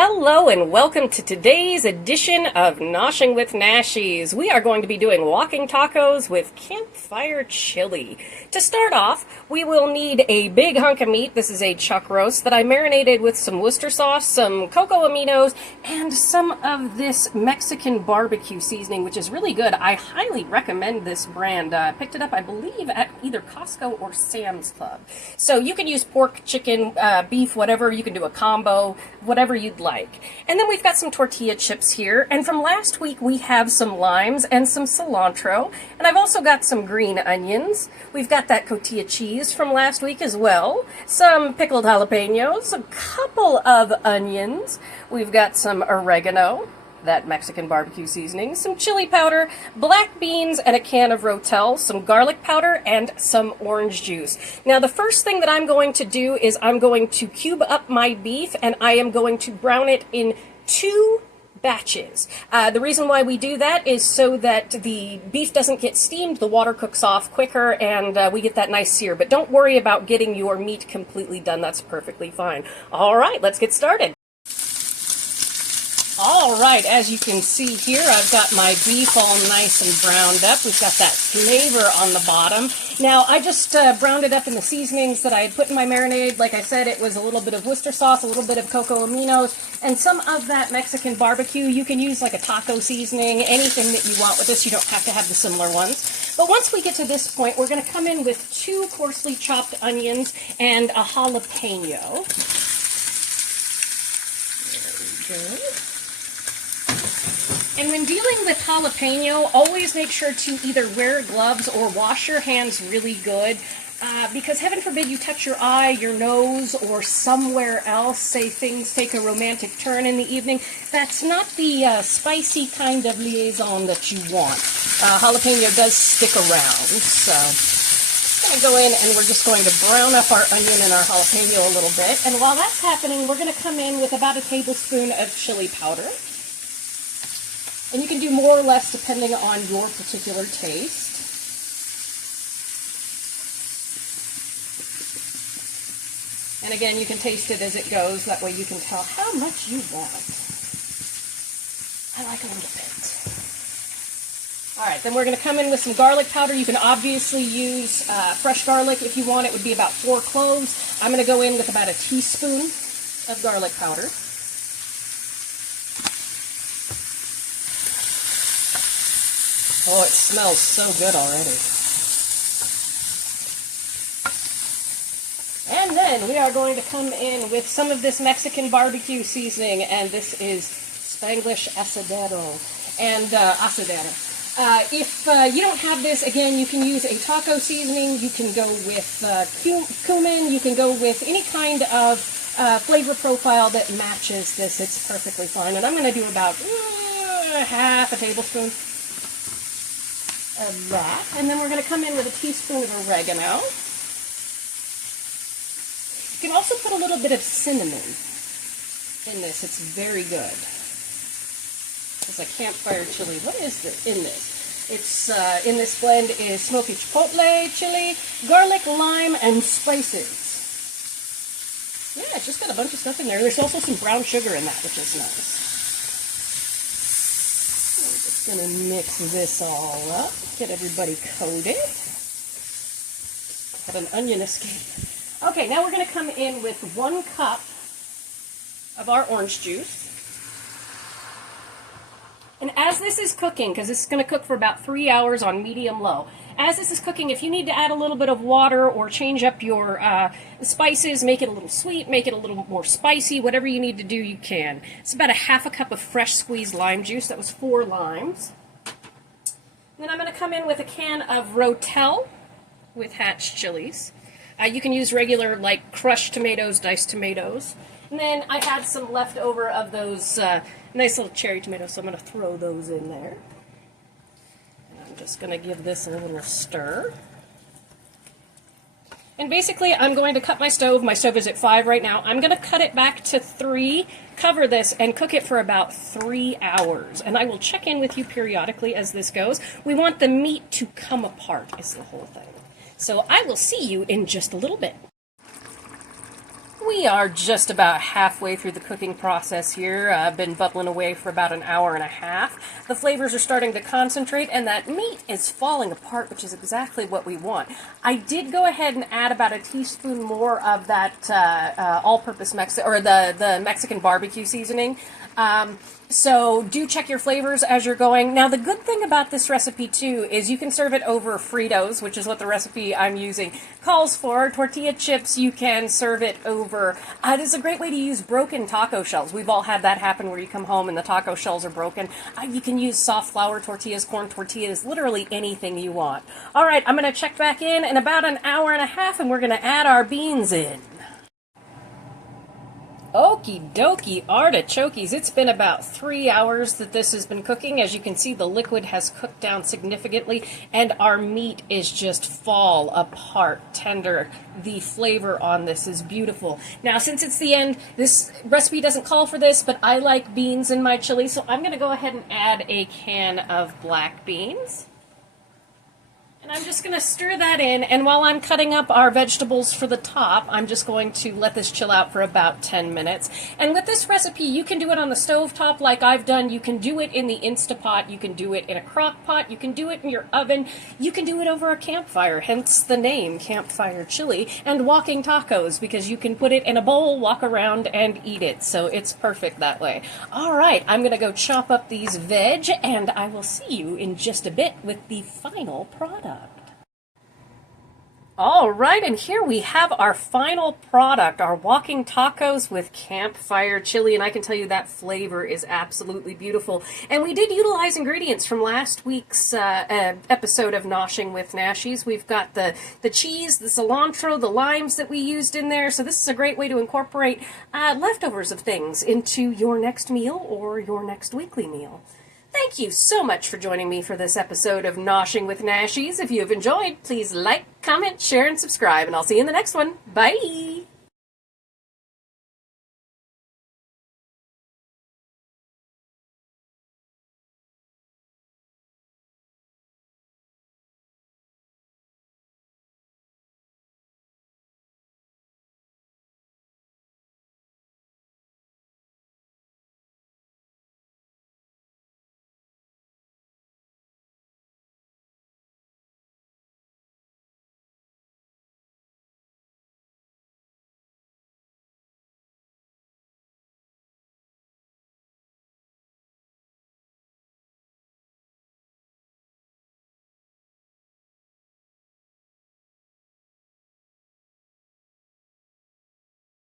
Hello and welcome to today's edition of Noshing with Nashies. We are going to be doing walking tacos with campfire chili. To start off, we will need a big hunk of meat. This is a chuck roast that I marinated with some Worcester sauce, some cocoa aminos, and some of this Mexican barbecue seasoning, which is really good. I highly recommend this brand. I picked it up, I believe, at either Costco or Sam's Club. So you can use pork, chicken, beef, whatever. You can do a combo, whatever you'd like. And then we've got some tortilla chips here, and from last week we have some limes and some cilantro, and I've also got some green onions. We've got that cotija cheese from last week as well, some pickled jalapenos, a couple of onions, we've got some oregano, that Mexican barbecue seasoning, some chili powder, black beans, and a can of Rotel, some garlic powder, and some orange juice. Now, the first thing that I'm going to do is I'm going to cube up my beef, and I am going to brown it in 2 batches. The reason why we do that is so that the beef doesn't get steamed, the water cooks off quicker, and we get that nice sear. But don't worry about getting your meat completely done. That's perfectly fine. All right, let's get started. All right, as you can see here, I've got my beef all nice and browned up. We've got that flavor on the bottom. Now, I just browned it up in the seasonings that I had put in my marinade. Like I said, it was a little bit of Worcester sauce, a little bit of cocoa aminos, and some of that Mexican barbecue. You can use like a taco seasoning, anything that you want with this. You don't have to have the similar ones. But once we get to this point, we're going to come in with 2 coarsely chopped onions and a jalapeno. There we go. And when dealing with jalapeno, always make sure to either wear gloves or wash your hands really good, because heaven forbid you touch your eye, your nose, or somewhere else, say things take a romantic turn in the evening. That's not the spicy kind of liaison that you want. Jalapeno does stick around, so I'm going to go in and we're just going to brown up our onion and our jalapeno a little bit. And while that's happening, we're going to come in with about a tablespoon of chili powder. And you can do more or less depending on your particular taste. And again, you can taste it as it goes. That way you can tell how much you want. I like a little bit. All right, then we're going to come in with some garlic powder. You can obviously use fresh garlic if you want. It would be about 4 cloves. I'm going to go in with about a teaspoon of garlic powder. Oh, it smells so good already. And then we are going to come in with some of this Mexican barbecue seasoning, and this is Spanglish asadero and asadero. If you don't have this, again, you can use a taco seasoning. You can go with cumin. You can go with any kind of flavor profile that matches this. It's perfectly fine. And I'm going to do about half a tablespoon of that, and then we're going to come in with a teaspoon of oregano. You can also put a little bit of cinnamon in this. It's very good. It's a campfire chili. What is in this? It's in this blend is smoky chipotle chili, garlic, lime, and spices. Yeah, it's just got a bunch of stuff in there. There's also some brown sugar in that, which is nice. Going to mix this all up, get everybody coated. Have an onion escape. Okay, now we're going to come in with 1 cup of our orange juice. And as this is cooking, because this is going to cook for about 3 hours on medium-low, as this is cooking, if you need to add a little bit of water or change up your spices, make it a little sweet, make it a little more spicy, whatever you need to do, you can. It's about a half a cup of fresh squeezed lime juice. That was 4 limes. And then I'm going to come in with a can of Rotel with hatch chilies. You can use regular, like, crushed tomatoes, diced tomatoes. And then I had some left over of those nice little cherry tomatoes, so I'm going to throw those in there. Just going to give this a little stir. And basically, I'm going to cut my stove. My stove is at 5 right now. I'm going to cut it back to 3, cover this, and cook it for about 3 hours. And I will check in with you periodically as this goes. We want the meat to come apart is the whole thing. So I will see you in just a little bit. We are just about halfway through the cooking process here. I've been bubbling away for about an hour and a half. The flavors are starting to concentrate and that meat is falling apart, which is exactly what we want. I did go ahead and add about a teaspoon more of that all-purpose the Mexican barbecue seasoning. So do check your flavors as you're going. Now, the good thing about this recipe, too, is you can serve it over Fritos, which is what the recipe I'm using calls for. Tortilla chips, you can serve it over. This is a great way to use broken taco shells. We've all had that happen where you come home and the taco shells are broken. You can use soft flour tortillas, corn tortillas, literally anything you want. All right, I'm going to check back in about an hour and a half, and we're going to add our beans in. Okie dokie artichokes. It's been about 3 hours that this has been cooking. As you can see, the liquid has cooked down significantly and our meat is just fall apart tender. The flavor on this is beautiful. Now, since it's the end, this recipe doesn't call for this, but I like beans in my chili, so I'm going to go ahead and add a can of black beans. And I'm just going to stir that in, and while I'm cutting up our vegetables for the top, I'm just going to let this chill out for about 10 minutes. And with this recipe, you can do it on the stove top like I've done. You can do it in the Instapot. You can do it in a crock pot. You can do it in your oven. You can do it over a campfire, hence the name Campfire Chili, and walking tacos, because you can put it in a bowl, walk around, and eat it. So it's perfect that way. All right, I'm going to go chop up these veg, and I will see you in just a bit with the final product. All right, and here we have our final product, our walking tacos with Campfire Chili, and I can tell you that flavor is absolutely beautiful. And we did utilize ingredients from last week's episode of Noshing with Nashies. We've got the cheese, the cilantro, the limes that we used in there, so this is a great way to incorporate leftovers of things into your next meal or your next weekly meal. Thank you so much for joining me for this episode of Noshing with Nashies. If you have enjoyed, please like, comment, share, and subscribe, and I'll see you in the next one. Bye!